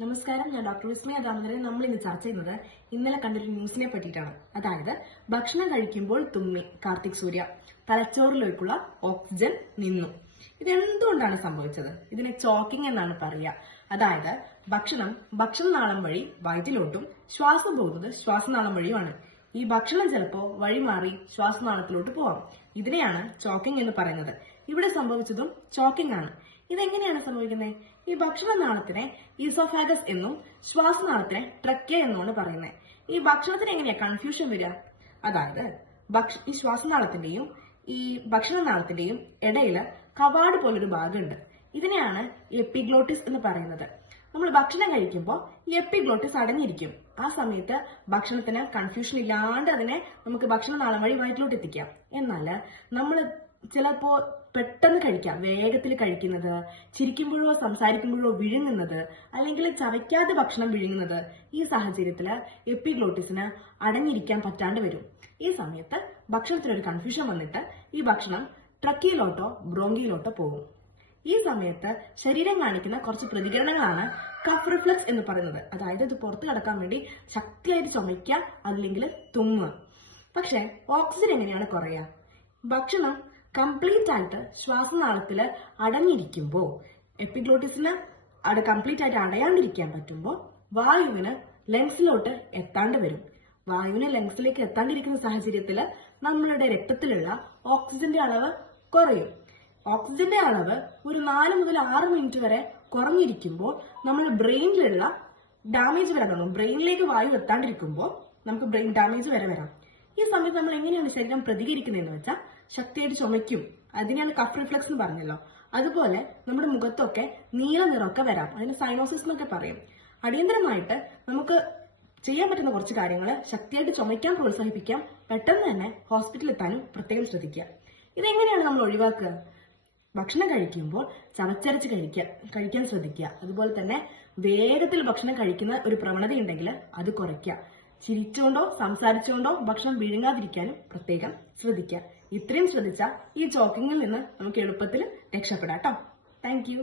നമസ്കാരം, ഞാൻ ഡോക്ടർ വിസ്മയ ദാമോദരൻ. നമ്മൾ ഇന്ന് ചർച്ച ചെയ്യുന്നത് ഇന്നലെ കണ്ടൊരു ന്യൂസിനെ പറ്റിയിട്ടാണ്. അതായത് ഭക്ഷണം കഴിക്കുമ്പോൾ തുമ്മി കാർത്തിക് സൂര്യ, തലച്ചോറിലേക്കുള്ള ഓക്സിജൻ നിന്നു. ഇതെന്തുകൊണ്ടാണ് സംഭവിച്ചത്? ഇതിനെ ചോക്കിംഗ് എന്നാണ് പറയുക. അതായത് ഭക്ഷണനാളം വഴി വയറ്റിലോട്ടും ശ്വാസം പോകുന്നത് ശ്വാസനാളം വഴിയുമാണ്. ഈ ഭക്ഷണം ചിലപ്പോ വഴിമാറി ശ്വാസനാളത്തിലോട്ട് പോവാം. ഇതിനെയാണ് ചോക്കിംഗ് എന്ന് പറയുന്നത്. ഇവിടെ സംഭവിച്ചതും ചോക്കിംഗ് ആണ്. ഇതെങ്ങനെയാണ് സംഭവിക്കുന്നത്? ഈ ഭക്ഷണനാളത്തിനെ ഈസോഫാഗസ് എന്നും ശ്വാസനാളത്തിനെ ട്രക്കിയ എന്നുമാണ് പറയുന്നത്. ഈ ഭക്ഷണത്തിന് എങ്ങനെയാ കൺഫ്യൂഷൻ വരിക? അതായത് ഈ ശ്വാസനാളത്തിന്റെയും ഈ ഭക്ഷണനാളത്തിന്റെയും ഇടയില് കവാട് പോലൊരു ഭാഗമുണ്ട്. ഇതിനെയാണ് എപ്പിഗ്ലോട്ടിസ് എന്ന് പറയുന്നത്. നമ്മൾ ഭക്ഷണം കഴിക്കുമ്പോൾ ഈ എപ്പിഗ്ലോട്ടിസ് അടഞ്ഞിരിക്കും. ആ സമയത്ത് ഭക്ഷണത്തിന് കൺഫ്യൂഷൻ ഇല്ലാണ്ട് അതിനെ നമുക്ക് ഭക്ഷണനാളം വഴി വയറ്റിലോട്ട് എത്തിക്കാം. എന്നാല് നമ്മൾ ചിലപ്പോ പെട്ടെന്ന് കഴിക്കാം, വേഗത്തിൽ കഴിക്കുന്നത്, ചിരിക്കുമ്പോഴോ സംസാരിക്കുമ്പോഴോ വിഴുങ്ങുന്നത്, അല്ലെങ്കിൽ ചവയ്ക്കാതെ ഭക്ഷണം വിഴുങ്ങുന്നത്, ഈ സാഹചര്യത്തില് എപ്പിഗ്ലോട്ടിസിന് അടങ്ങിയിരിക്കാൻ പറ്റാണ്ട് വരും. ഈ സമയത്ത് ഭക്ഷണത്തിനൊരു കൺഫ്യൂഷൻ വന്നിട്ട് ഈ ഭക്ഷണം ട്രക്കിയിലോട്ടോ ബ്രോങ്കിയിലോട്ടോ പോകും. ഈ സമയത്ത് ശരീരം കാണിക്കുന്ന കുറച്ച് പ്രതികരണങ്ങളാണ് കഫ് റിഫ്ലക്സ് എന്ന് പറയുന്നത്. അതായത് ഇത് പുറത്തു കടക്കാൻ വേണ്ടി ശക്തിയായിട്ട് ചുമയ്ക്കുക, അല്ലെങ്കിൽ തുമ്മുക. പക്ഷെ ഓക്സിജൻ എങ്ങനെയാണ് കുറയുക? ഭക്ഷണം കംപ്ലീറ്റ് ആയിട്ട് ശ്വാസനാളത്തില് അടഞ്ഞിരിക്കുമ്പോൾ, എപ്പിഗ്ലോട്ടിസിന് അത് കംപ്ലീറ്റ് ആയിട്ട് അടയാണ്ടിരിക്കാൻ പറ്റുമ്പോൾ വായുവിന് ലങ്സിലോട്ട് എത്താണ്ട് വരും. വായുവിന് ലങ്സിലേക്ക് എത്താണ്ടിരിക്കുന്ന സാഹചര്യത്തില് നമ്മളുടെ രക്തത്തിലുള്ള ഓക്സിജന്റെ അളവ് കുറയും. ഓക്സിജന്റെ അളവ് ഒരു 4 മുതൽ 6 മിനിറ്റ് വരെ കുറഞ്ഞിരിക്കുമ്പോൾ നമ്മൾ ബ്രെയിനിലുള്ള ഡാമേജ് വരാൻ തുടങ്ങും. ബ്രെയിനിലേക്ക് വായു എത്താണ്ടിരിക്കുമ്പോൾ നമുക്ക് ബ്രെയിൻ ഡാമേജ് വരെ വരാം. ഈ സമയത്ത് നമ്മൾ എങ്ങനെയാണ് ശരീരം പ്രതികരിക്കുന്നതെന്ന് വെച്ചാൽ ശക്തിയായിട്ട് ചുമയ്ക്കും. അതിനെയാണ് കഫ് റിഫ്ലക്സ് എന്ന് പറഞ്ഞല്ലോ. അതുപോലെ നമ്മുടെ മുഖത്തൊക്കെ നീല നിറമൊക്കെ വരാം. അതിന് സൈനോസിസ് എന്നൊക്കെ പറയും. അടിയന്തരമായിട്ട് നമുക്ക് ചെയ്യാൻ പറ്റുന്ന കുറച്ച് കാര്യങ്ങൾ: ശക്തിയായിട്ട് ചുമയ്ക്കാൻ പ്രോത്സാഹിപ്പിക്കാം, പെട്ടെന്ന് തന്നെ ഹോസ്പിറ്റലിൽ എത്താനും പ്രത്യേകം ശ്രദ്ധിക്കുക. ഇതെങ്ങനെയാണ് നമ്മൾ ഒഴിവാക്കുക? ഭക്ഷണം കഴിക്കുമ്പോൾ ചവച്ചരച്ച് കഴിക്കാൻ ശ്രദ്ധിക്കുക. അതുപോലെ തന്നെ വേഗത്തിൽ ഭക്ഷണം കഴിക്കുന്ന ഒരു പ്രവണതയുണ്ടെങ്കിൽ അത് കുറയ്ക്കുക. ചിരിച്ചുകൊണ്ടോ സംസാരിച്ചുകൊണ്ടോ ഭക്ഷണം വിഴുങ്ങാതിരിക്കാനും പ്രത്യേകം ശ്രദ്ധിക്കുക. ഇത്രയും ശ്രദ്ധിച്ചാൽ ഈ ചോക്കിങ്ങിൽ നിന്ന് നമുക്ക് എളുപ്പത്തിൽ രക്ഷപ്പെടാം. Thank you.